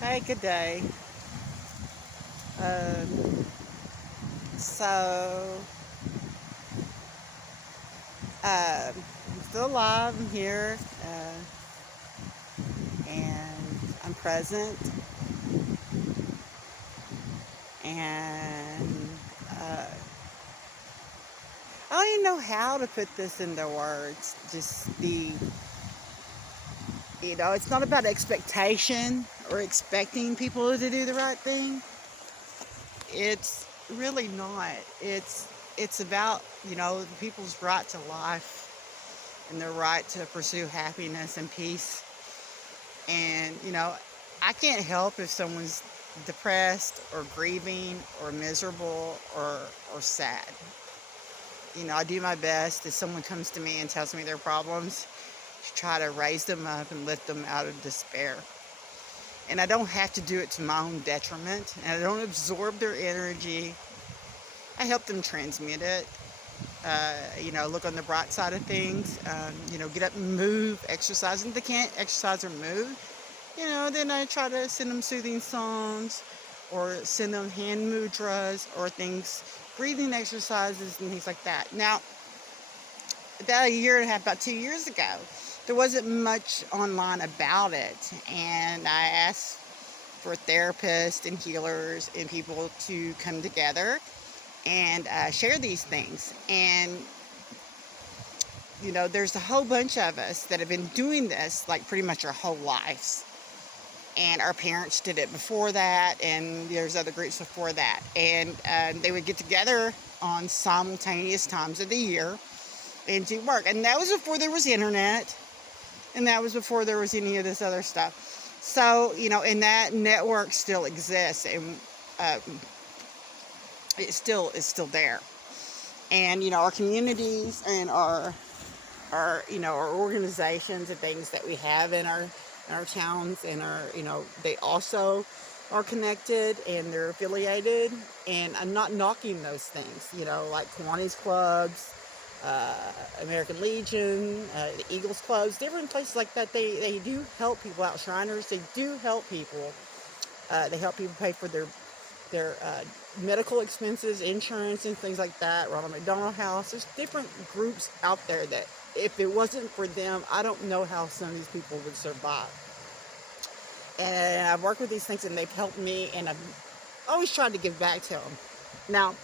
Hey, good day. Um, so, I'm still alive. I'm here, and I'm present. And uh, I don't even know how to put this into words. It's not about expectation or expecting people to do the right thing. It's really not. It's about people's right to life and their right to pursue happiness and peace. And, I can't help if someone's depressed or grieving or miserable or sad. I do my best if someone comes to me and tells me their problems to try to raise them up and lift them out of despair. And I don't have to do it to my own detriment. And I don't absorb their energy. I help them transmute it. Look on the bright side of things. Get up and move, exercise. And if they can't exercise or move, then I try to send them soothing songs or send them hand mudras or things, breathing exercises and things like that. Now, about a year and a half, about 2 years ago, there wasn't much online about it. And I asked for therapists and healers and people to come together and share these things. And there's a whole bunch of us that have been doing this like pretty much our whole lives. And our parents did it before that, and there's other groups before that. And they would get together on simultaneous times of the year and do work. And that was before there was internet, and that was before there was any of this other stuff. So, and that network still exists, and it's still there. And, our communities and our organizations and things that we have in our towns and they also are connected and they're affiliated. And I'm not knocking those things, like Kiwanis clubs, American Legion, the Eagles clubs, different places like that. They do help people out. Shriners, they do help people. They help people pay for their medical expenses, insurance, and things like that. Ronald McDonald House. There's different groups out there that if it wasn't for them, I don't know how some of these people would survive. And I've worked with these things, and they've helped me, and I've always tried to give back to them. Now,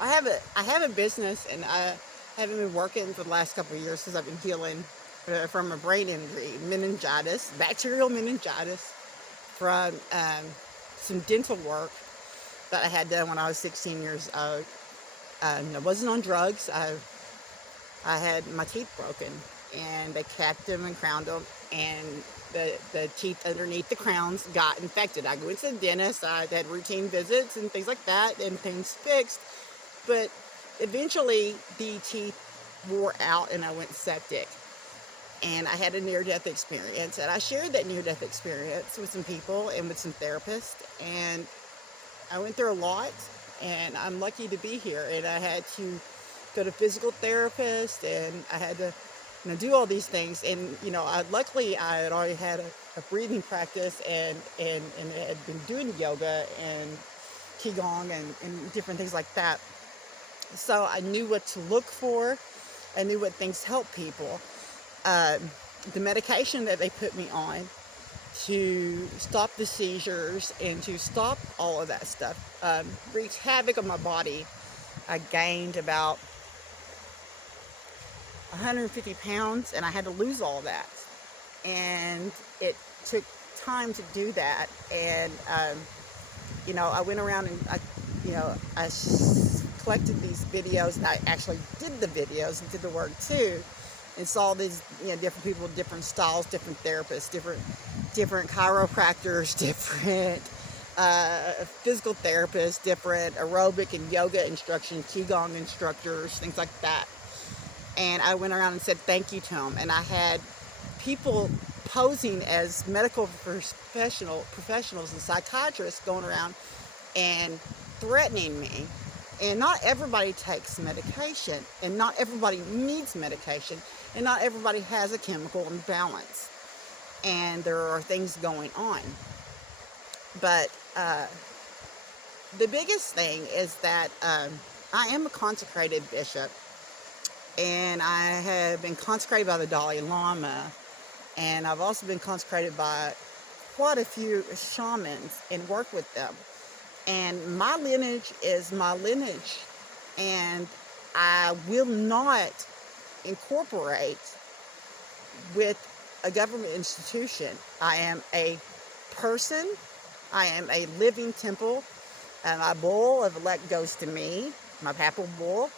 I have a business, and I haven't been working for the last couple of years since I've been healing from a brain injury, meningitis, bacterial meningitis, from some dental work that I had done when I was 16 years old. I wasn't on drugs. I had my teeth broken, and they capped them and crowned them, and the teeth underneath the crowns got infected. I went to the dentist. I had routine visits and things like that, and things fixed. But eventually, the teeth wore out, and I went septic. And I had a near-death experience, and I shared that near-death experience with some people and with some therapists, and I went through a lot, and I'm lucky to be here. And I had to go to physical therapist, and I had to do all these things. And luckily I had already had a breathing practice and had been doing yoga and qigong and different things like that. So I knew what to look for. I knew what things help people. The medication that they put me on to stop the seizures and to stop all of that stuff wreaked havoc on my body. I gained about 150 pounds, and I had to lose all that. And it took time to do that. And I went around and I collected these videos, and I actually did the videos and did the work too, and saw these different people, different styles, different therapists, different chiropractors, different physical therapists, different aerobic and yoga instruction, qigong instructors, things like that. And I went around and said thank you to them. And I had people posing as medical professionals and psychiatrists going around and threatening me. And not everybody takes medication, and not everybody needs medication, and not everybody has a chemical imbalance. And there are things going on. But the biggest thing is that I am a consecrated bishop, and I have been consecrated by the Dalai Lama, and I've also been consecrated by quite a few shamans and work with them. And my lineage is my lineage, and I will not incorporate with a government institution. I am a person. I am a living temple. And my bull of elect goes to me, my papal bull,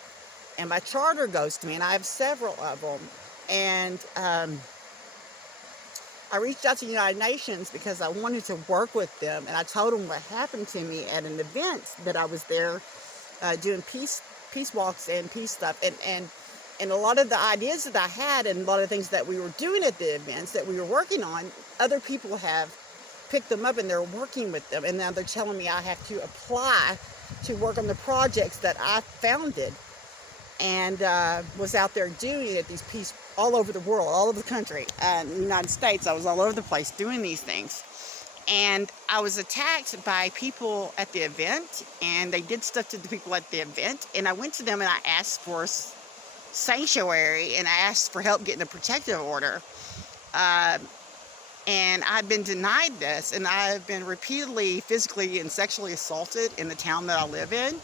and my charter goes to me, and I have several of them. And I reached out to the United Nations because I wanted to work with them, and I told them what happened to me at an event that I was there doing peace walks and peace stuff, and a lot of the ideas that I had and a lot of things that we were doing at the events that we were working on, other people have picked them up and they're working with them, and now they're telling me I have to apply to work on the projects that I founded and was out there doing at these peace all over the world, all over the country, in the United States. I was all over the place doing these things. And I was attacked by people at the event, and they did stuff to the people at the event. And I went to them and I asked for sanctuary, and I asked for help getting a protective order. And I've been denied this, and I've been repeatedly physically and sexually assaulted in the town that I live in,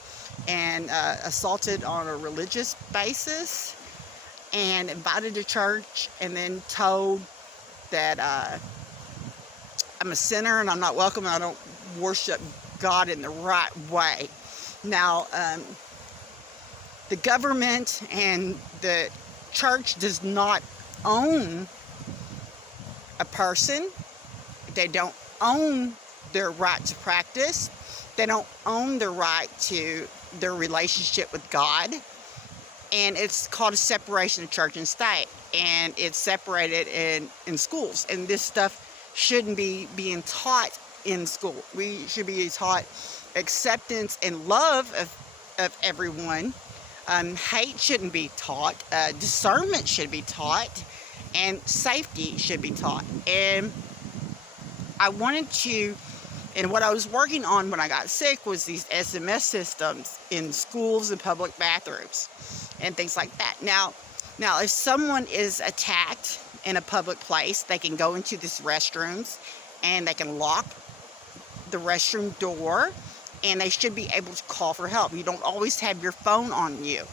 and assaulted on a religious basis, and invited to church, and then told that I'm a sinner and I'm not welcome and I don't worship God in the right way. Now, the government and the church does not own a person. They don't own their right to practice. They don't own the right to their relationship with God. And it's called a separation of church and state. And it's separated in schools. And this stuff shouldn't be being taught in school. We should be taught acceptance and love of everyone. Hate shouldn't be taught. Discernment should be taught. And safety should be taught. And I wanted to, and what I was working on when I got sick was these SMS systems in schools and public bathrooms and things like that. Now, if someone is attacked in a public place, they can go into these restrooms and they can lock the restroom door, and they should be able to call for help. You don't always have your phone on you.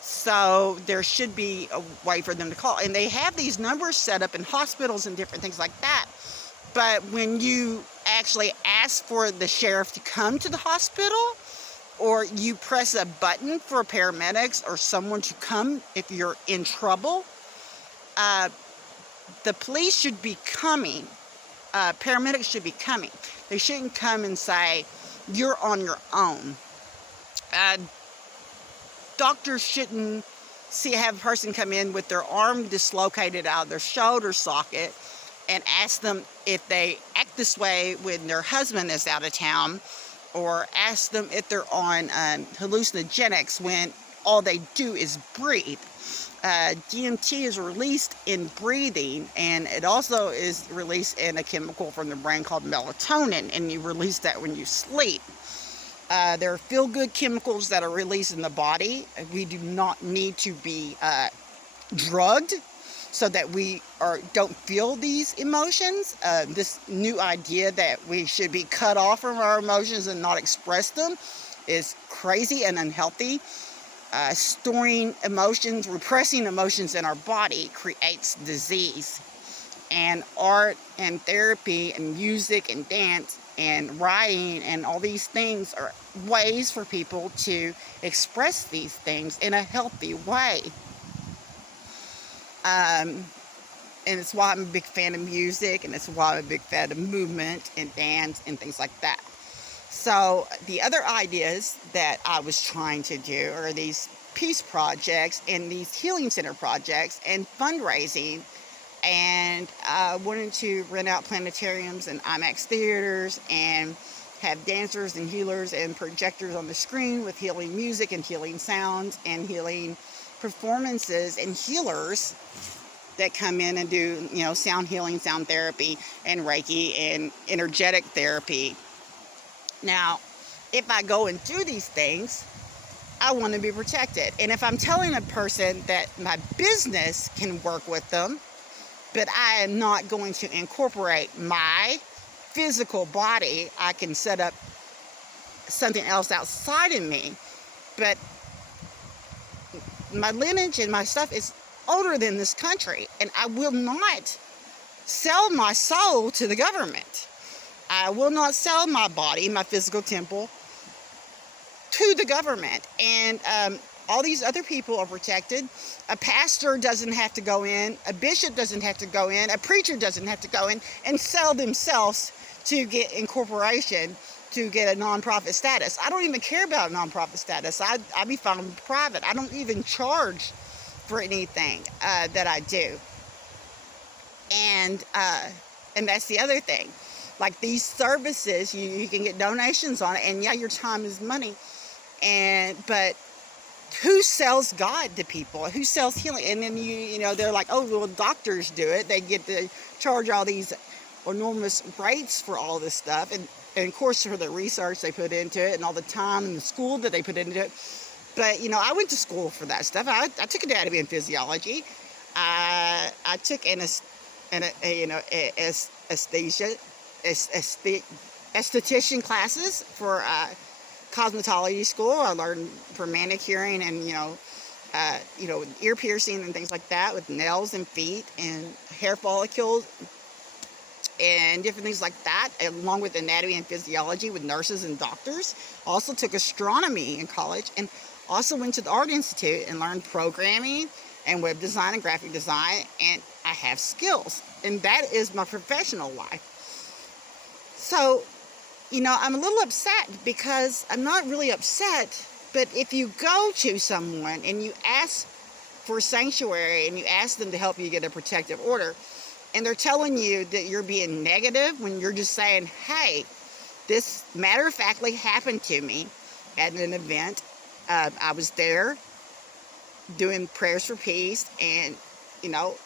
So there should be a way for them to call. And they have these numbers set up in hospitals and different things like that. But when you actually ask for the sheriff to come to the hospital, or you press a button for paramedics or someone to come if you're in trouble, the police should be coming. Paramedics should be coming. They shouldn't come and say, you're on your own. Doctors shouldn't have a person come in with their arm dislocated out of their shoulder socket and ask them if they act this way when their husband is out of town, or ask them if they're on hallucinogenics when all they do is breathe. DMT is released in breathing, and it also is released in a chemical from the brain called melatonin, and you release that when you sleep. There are feel-good chemicals that are released in the body. We do not need to be drugged so that we don't feel these emotions. This new idea that we should be cut off from our emotions and not express them is crazy and unhealthy. Storing emotions, repressing emotions in our body creates disease. And art and therapy and music and dance and writing and all these things are ways for people to express these things in a healthy way. And it's why I'm a big fan of music, and it's why I'm a big fan of movement and dance and things like that. So the other ideas that I was trying to do are these peace projects and these healing center projects and fundraising. And I wanted to rent out planetariums and IMAX theaters and have dancers and healers and projectors on the screen with healing music and healing sounds and healing performances and healers that come in and do, sound healing, sound therapy, and Reiki and energetic therapy Now, if I go and do these things, I want to be protected. And if I'm telling a person that my business can work with them, but I am not going to incorporate my physical body, I can set up something else outside of me. But my lineage and my stuff is older than this country, and I will not sell my soul to the government. I will not sell my body, my physical temple, to the government. And all these other people are protected. A pastor doesn't have to go in, a bishop doesn't have to go in, a preacher doesn't have to go in and sell themselves to get incorporation, to get a nonprofit status. I don't even care about nonprofit status. I be found private. I don't even charge for anything that I do. And that's the other thing. Like these services, you can get donations on it, and yeah, your time is money. But who sells God to people? Who sells healing? And then you know, they're like, oh, well, doctors do it. They get to charge all these enormous rates for all this stuff, and of course for the research they put into it, and all the time and the school that they put into it. But you know, I went to school for that stuff. I took anatomy and physiology. I took esthetician classes for cosmetology school. I learned for manicuring and ear piercing and things like that, with nails and feet and hair follicles and different things like that, along with anatomy and physiology with nurses and doctors. Also took astronomy in college, and also went to the Art Institute and learned programming and web design and graphic design, and I have skills, and that is my professional life. So, you know, I'm a little upset, because I'm not really upset, but if you go to someone and you ask for sanctuary and you ask them to help you get a protective order, and they're telling you that you're being negative when you're just saying, hey, this matter-of-factly happened to me at an event. I was there doing prayers for peace, and, you know,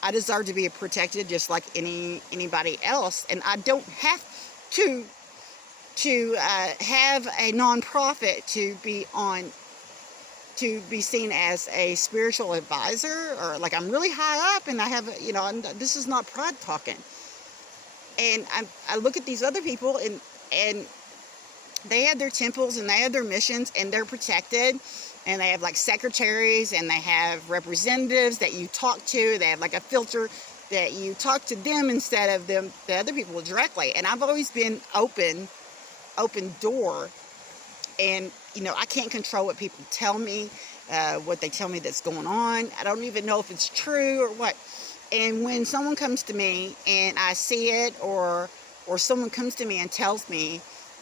I deserve to be protected just like anybody else, and I don't have to have a nonprofit to be seen as a spiritual advisor, or like I'm really high up and I have, you know, and this is not pride talking. And I look at these other people, and they have their temples and they have their missions, and they're protected, and they have like secretaries, and they have representatives that you talk to. They have like a filter that you talk to them instead of the other people directly. And I've always been open door, and you know, I can't control what people tell me, what they tell me that's going on. I don't even know if it's true or what. And when someone comes to me and I see it, or someone comes to me and tells me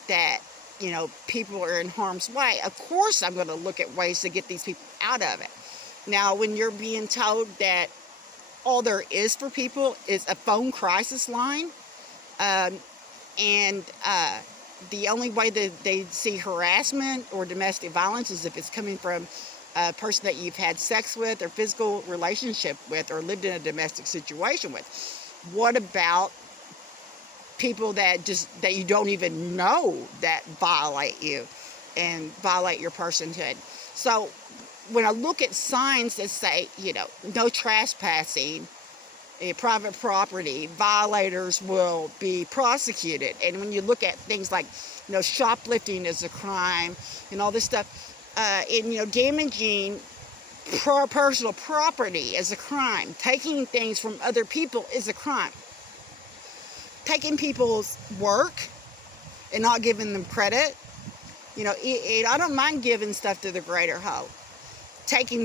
that, you know, people are in harm's way, of course I'm going to look at ways to get these people out of it. Now, when you're being told that all there is for people is a phone crisis line, and the only way that they see harassment or domestic violence is if it's coming from a person that you've had sex with or physical relationship with or lived in a domestic situation with. What about people that you don't even know that violate you and violate your personhood? So when I look at signs that say, you know, no trespassing, private property, violators will be prosecuted. And when you look at things like, you know, shoplifting is a crime and all this stuff, and, you know, damaging personal property is a crime. Taking things from other people is a crime. Taking people's work and not giving them credit, you know, I don't mind giving stuff to the greater whole. Taking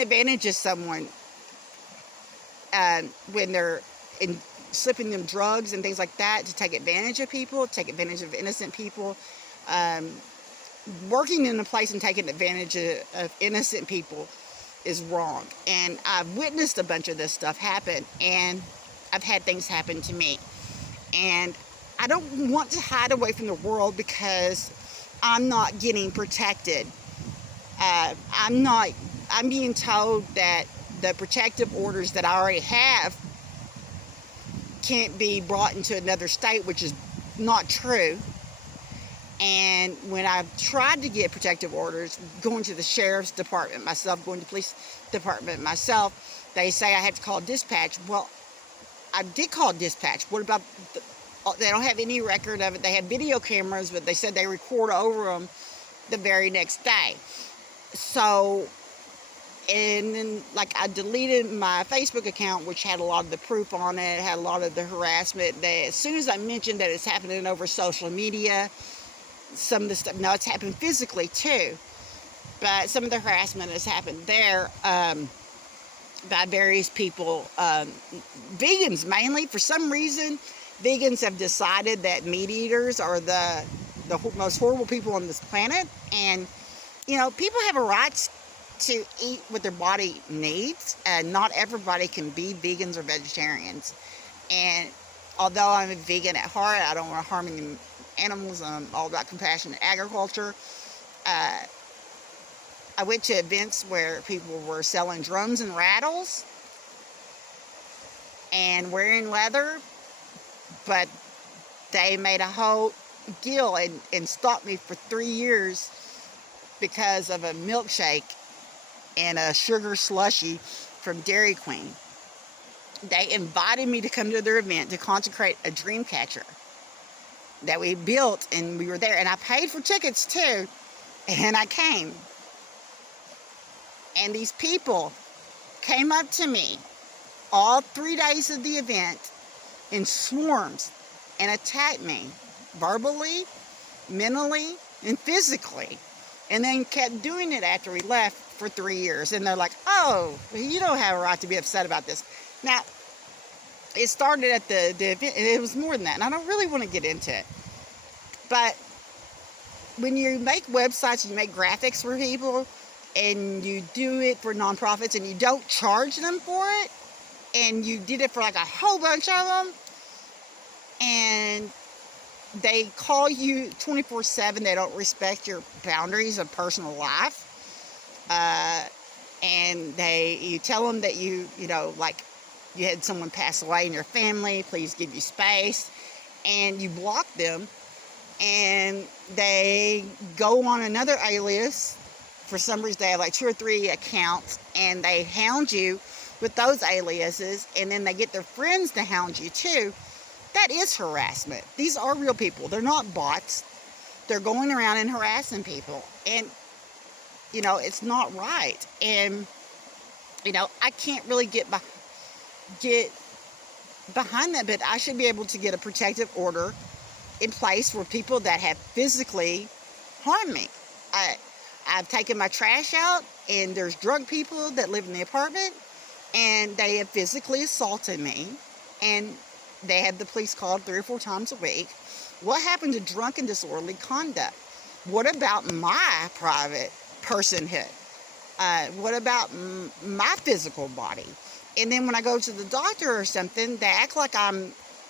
advantage of someone when they're slipping them drugs and things like that, to take advantage of people, take advantage of innocent people. Working in a place and taking advantage of innocent people is wrong. And I've witnessed a bunch of this stuff happen, and I've had things happen to me. And I don't want to hide away from the world because I'm not getting protected. I'm being told that the protective orders that I already have can't be brought into another state, which is not true. And when I tried to get protective orders, going to the sheriff's department myself, going to the police department myself, they say I have to call dispatch. Well, I did call dispatch. What about they don't have any record of it. They have video cameras, but they said they record over them the very next day. So, and then, like, I deleted my Facebook account, which had a lot of the proof on it, had a lot of the harassment. As soon as I mentioned that it's happening over social media, some of the stuff, now it's happened physically too, but some of the harassment has happened there by various people, vegans mainly. For some reason, vegans have decided that meat eaters are the most horrible people on this planet. And, you know, people have a right to eat what their body needs, and not everybody can be vegans or vegetarians. And although I'm a vegan at heart, I don't want to harm any animals. I'm all about compassionate agriculture. I went to events where people were selling drums and rattles and wearing leather, but they made a whole deal and stopped me for 3 years because of a milkshake and a sugar slushy from Dairy Queen. They invited me to come to their event to consecrate a dream catcher that we built, and we were there, and I paid for tickets too, and I came. And these people came up to me all 3 days of the event in swarms and attacked me verbally, mentally, and physically, and then kept doing it after we left for 3 years. And they're like, oh, you don't have a right to be upset about this. Now, it started at the event, and it was more than that, and I don't really want to get into it. But when you make websites and you make graphics for people, and you do it for nonprofits, and you don't charge them for it, and you did it for like a whole bunch of them, and they call you 24/7, they don't respect your boundaries of personal life, and you tell them that you know, like, you had someone pass away in your family, please give you space, and you block them, and they go on another alias. For some reason, they have like 2 or 3 accounts, and they hound you with those aliases, and then they get their friends to hound you too. That is harassment. These are real people. They're not bots. They're going around and harassing people, and, you know, it's not right. And, you know, I can't really get behind that, but I should be able to get a protective order in place for people that have physically harmed me. I've taken my trash out, and there's drunk people that live in the apartment, and they have physically assaulted me, and they have the police called 3 or 4 times a week. What happened to drunk and disorderly conduct? What about my private personhood? What about my physical body? And then when I go to the doctor or something, they act like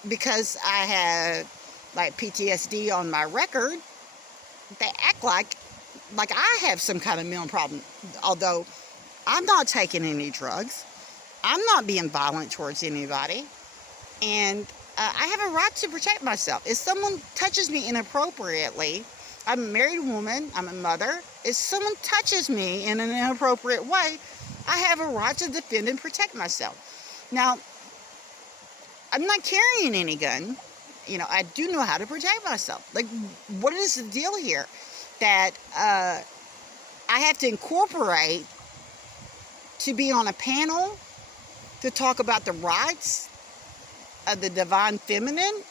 because I have like PTSD on my record, they act like I have some kind of mental problem, although I'm not taking any drugs. I'm not being violent towards anybody. And I have a right to protect myself. If someone touches me inappropriately, I'm a married woman, I'm a mother. If someone touches me in an inappropriate way, I have a right to defend and protect myself. Now, I'm not carrying any gun. You know, I do know how to protect myself. Like, what is the deal here? That I have to incorporate to be on a panel to talk about the rights of the divine feminine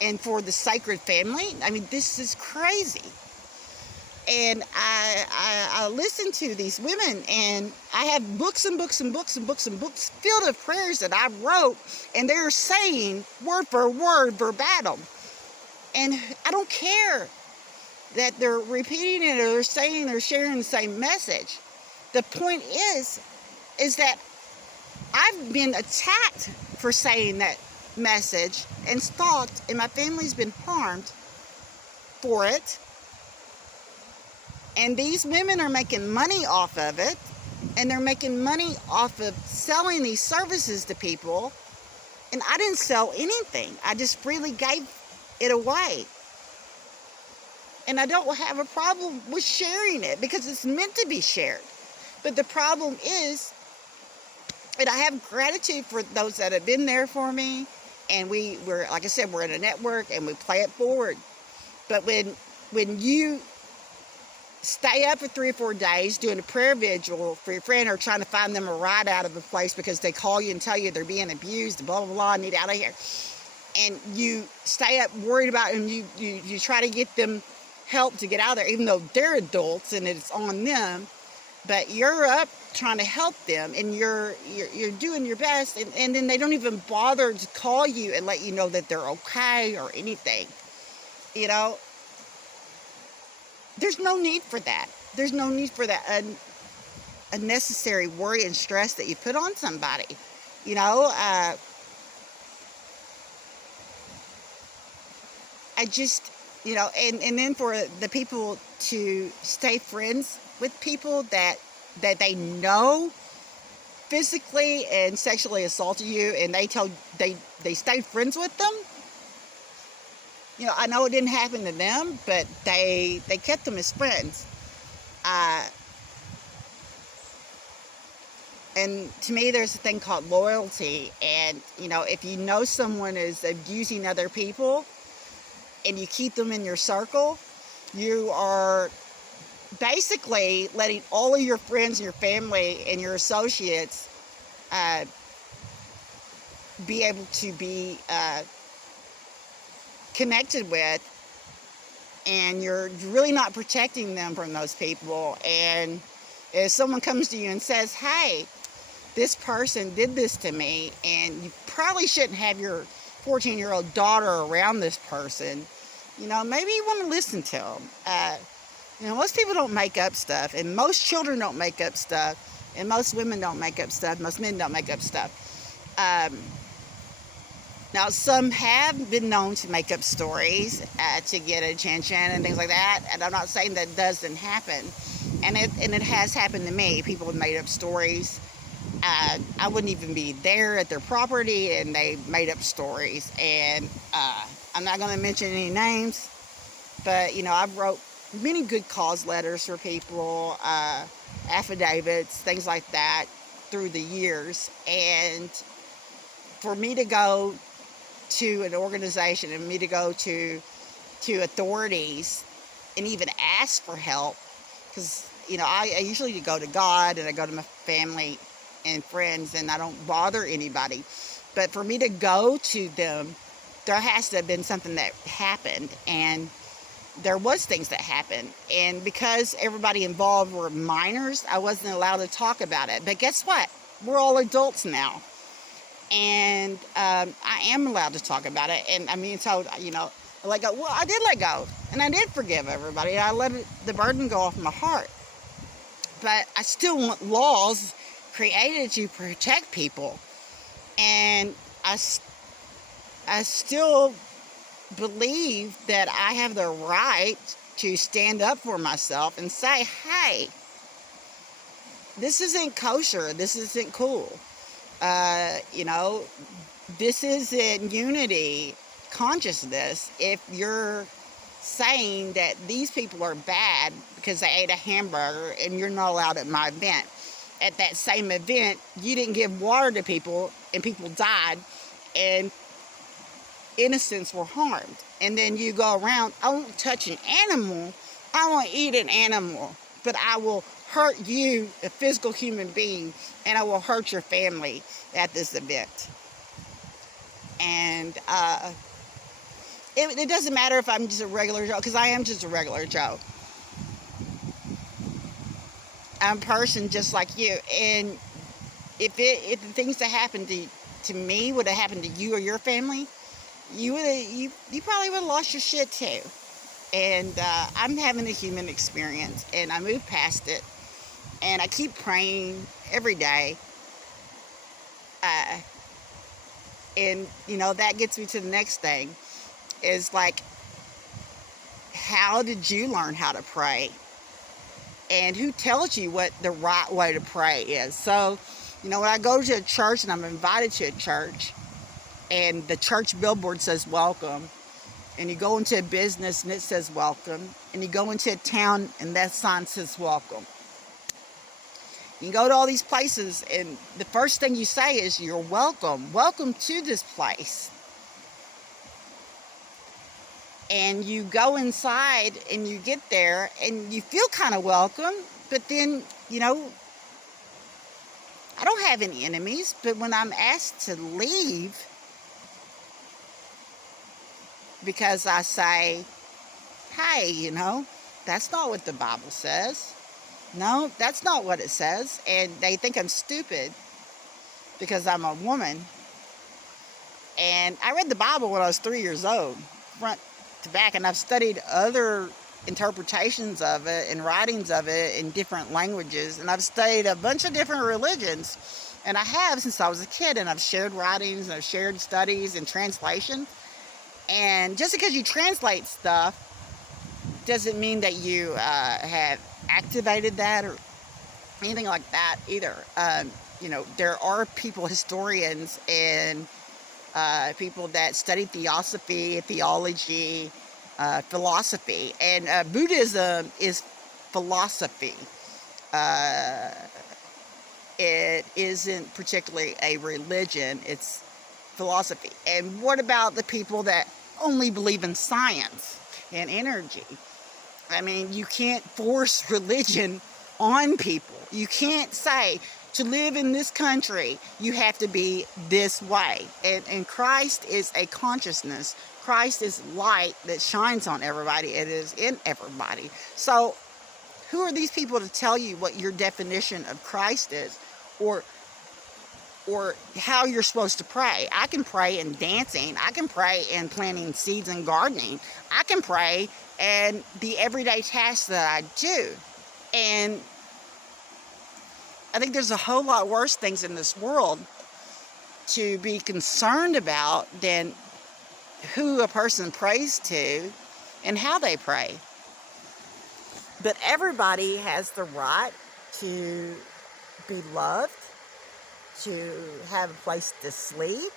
and for the sacred family. I mean, this is crazy. And I listen to these women, and I have books and books and books and books and books filled of prayers that I wrote, and they're saying word for word, verbatim. And I don't care that they're repeating it or they're saying or sharing the same message. The point is that I've been attacked for saying that message and stalked, and my family's been harmed for it. And these women are making money off of it, and they're making money off of selling these services to people And I didn't sell anything. I just freely gave it away. And I don't have a problem with sharing it because it's meant to be shared. But the problem is, and I have gratitude for those that have been there for me. And we're, like I said, we're in a network and we play it forward. But when you stay up for 3 or 4 days doing a prayer vigil for your friend or trying to find them a ride out of a place because they call you and tell you they're being abused, blah, blah, blah, need out of here. And you stay up worried about them, you try to get them help to get out of there, even though they're adults and it's on them. But you're up trying to help them and you're doing your best. And then they don't even bother to call you and let you know that they're okay or anything. You know, there's no need for that. There's no need for that unnecessary worry and stress that you put on somebody. You know, I just, you know, and then for the people to stay friends with people that they know physically and sexually assaulted you, and they stayed friends with them. You know, I know it didn't happen to them, but they kept them as friends. And to me, there's a thing called loyalty. And, you know, if you know someone is abusing other people and you keep them in your circle, you are basically letting all of your friends and your family and your associates be able to be connected with, and you're really not protecting them from those people. And if someone comes to you and says, hey, this person did this to me, and you probably shouldn't have your 14-year-old daughter around this person, you know, maybe you want to listen to them. You know, most people don't make up stuff, and most children don't make up stuff, and most women don't make up stuff, most men don't make up stuff. Now, some have been known to make up stories to get attention and things like that, and I'm not saying that doesn't happen, and it has happened to me. People have made up stories. I wouldn't even be there at their property, and they made up stories. And I'm not going to mention any names, but, you know, I've wrote many good cause letters for people, affidavits, things like that through the years. And for me to go to an organization and me to go to authorities and even ask for help, because, you know, I usually go to God and I go to my family and friends and I don't bother anybody. But for me to go to them, there has to have been something that happened, and there was things that happened. And because everybody involved were minors, I wasn't allowed to talk about it. But guess what? We're all adults now. And I am allowed to talk about it. And I mean, so, you know, I let go. Well, I did let go. And I did forgive everybody. I let the burden go off my heart. But I still want laws created to protect people. And I still believe that I have the right to stand up for myself and say, hey, this isn't kosher. This isn't cool. You know, this isn't unity consciousness if you're saying that these people are bad because they ate a hamburger and you're not allowed at my event. At that same event, you didn't give water to people and people died and innocents were harmed. And then you go around, I won't touch an animal, I won't eat an animal, but I will hurt you, a physical human being, and I will hurt your family at this event. And it doesn't matter if I'm just a regular Joe, because I am just a regular Joe. I'm a person just like you. And if the things that happened to me would have happened to you or your family, you probably would have lost your shit too. And I'm having a human experience, and I moved past it, and I keep praying every day. And you know, that gets me to the next thing, is like, how did you learn how to pray? And who tells you what the right way to pray is? So, you know, when I go to a church and I'm invited to a church, and the church billboard says welcome, and you go into a business and it says welcome, and you go into a town and that sign says welcome. You go to all these places and the first thing you say is you're welcome. Welcome to this place. And you go inside and you get there and you feel kind of welcome, but then, I don't have any enemies, but when I'm asked to leave because I say, hey, that's not what the Bible says. No, that's not what it says. And they think I'm stupid because I'm a woman. And I read the Bible when I was 3 years old, front to back, and I've studied other interpretations of it and writings of it in different languages, and I've studied a bunch of different religions, and I have since I was a kid, and I've shared writings and I've shared studies and translation. And just because you translate stuff doesn't mean that you have activated that or anything like that either. There are people, historians, and people that study theosophy, theology, philosophy, and Buddhism is philosophy. It isn't particularly a religion, it's philosophy. And what about the people that only believe in science and energy? I mean, you can't force religion on people. You can't say, to live in this country, you have to be this way. And Christ is a consciousness. Christ is light that shines on everybody. It is in everybody. So who are these people to tell you what your definition of Christ is, or how you're supposed to pray? I can pray in dancing. I can pray in planting seeds and gardening. I can pray in the everyday tasks that I do. And I think there's a whole lot worse things in this world to be concerned about than who a person prays to and how they pray. But everybody has the right to be loved, to have a place to sleep,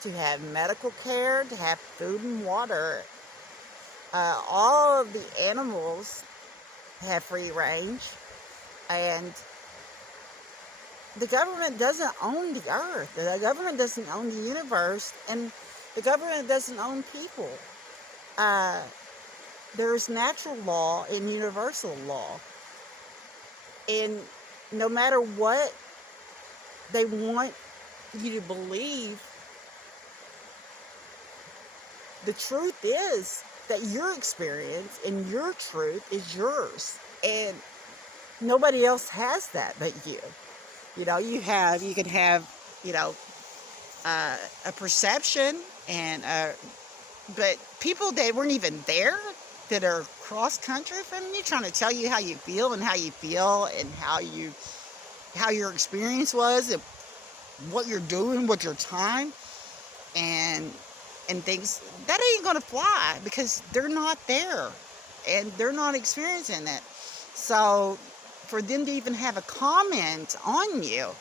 to have medical care, to have food and water. All of the animals have free range, and the government doesn't own the earth. The government doesn't own the universe, and the government doesn't own people. There's natural law and universal law. And no matter what they want you to believe, the truth is that your experience and your truth is yours. And nobody else has that but you. You can have, a perception, but people that weren't even there, that are cross country from you, trying to tell you how you feel and how your experience was, and what you're doing with your time, and things, that ain't gonna fly, because they're not there and they're not experiencing it. So for them to even have a comment on you,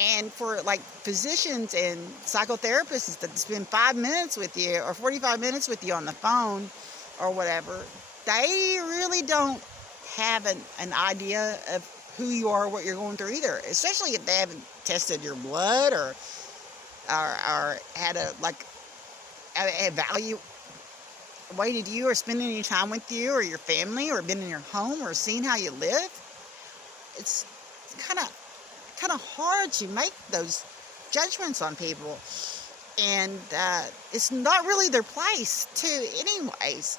and for like physicians and psychotherapists that spend 5 minutes with you or 45 minutes with you on the phone or whatever, they really don't have an idea of who you are, what you're going through either, especially if they haven't tested your blood or had evaluated you, or spent any time with you or your family, or been in your home, or seen how you live. It's kind of hard to make those judgments on people, and it's not really their place to, anyways.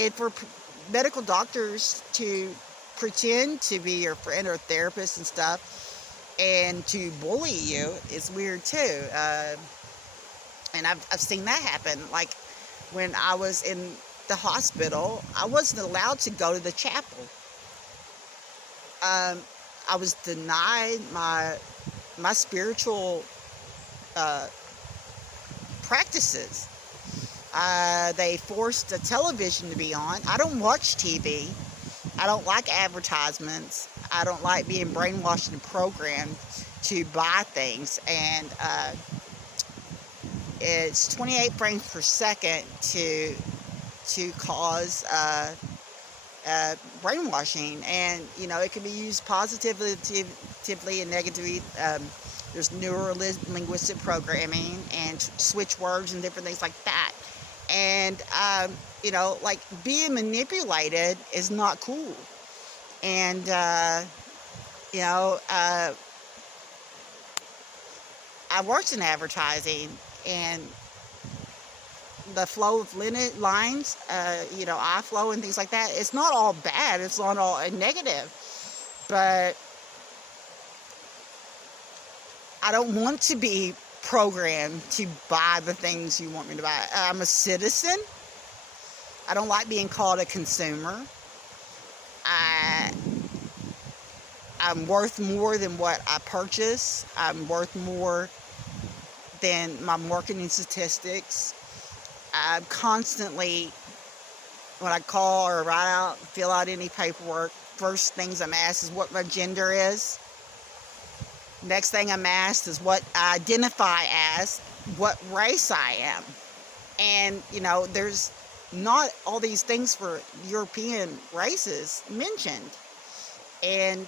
And for medical doctors to pretend to be your friend or therapist and stuff, and to bully you, is weird too. And I've seen that happen. Like when I was in the hospital, I wasn't allowed to go to the chapel. I was denied my spiritual practices. They forced the television to be on. I don't watch TV. I don't like advertisements. I don't like being brainwashed and programmed to buy things. And it's 28 frames per second to cause brainwashing, and it can be used positively and negatively. There's neuro linguistic programming and switch words and different things like that. And like being manipulated is not cool. And you know, uh, I worked in advertising, and the flow of lines, eye flow and things like that. It's not all bad. It's not all negative. But I don't want to be programmed to buy the things you want me to buy. I'm a citizen. I don't like being called a consumer. I, I'm worth more than what I purchase. I'm worth more than my marketing statistics. I'm constantly, when I call or write out, fill out any paperwork, first things I'm asked is what my gender is. Next thing I'm asked is what I identify as, what race I am. And, there's not all these things for European races mentioned. And,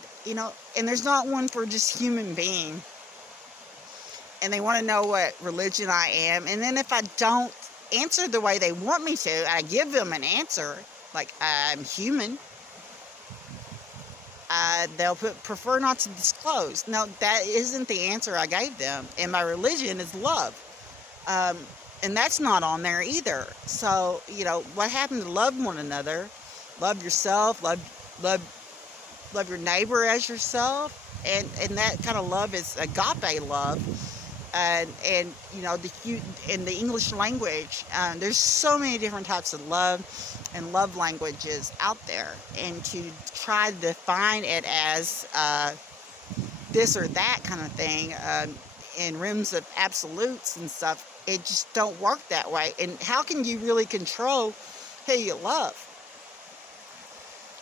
and there's not one for just human being. And they want to know what religion I am. And then if I don't answer the way they want me to, I give them an answer, like I'm human, they'll prefer not to disclose. No, that isn't the answer I gave them. And my religion is love. And that's not on there either. So, what happened to love one another? Love yourself, love your neighbor as yourself. And that kind of love is agape love. And in the English language, there's so many different types of love and love languages out there, and to try to define it as this or that kind of thing in realms of absolutes and stuff, it just don't work that way. And how can you really control who you love?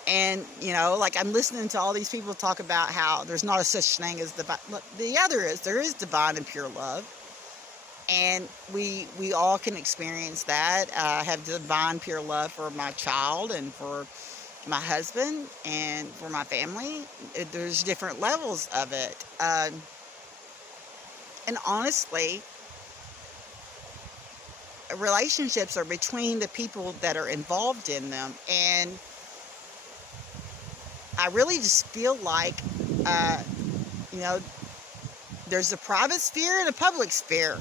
And like I'm listening to all these people talk about how there's not a such thing as divine. There is divine and pure love, and we all can experience that. I have divine pure love for my child and for my husband and for my family. There's different levels of it, and honestly, relationships are between the people that are involved in them. And I really just feel like, there's a private sphere and a public sphere.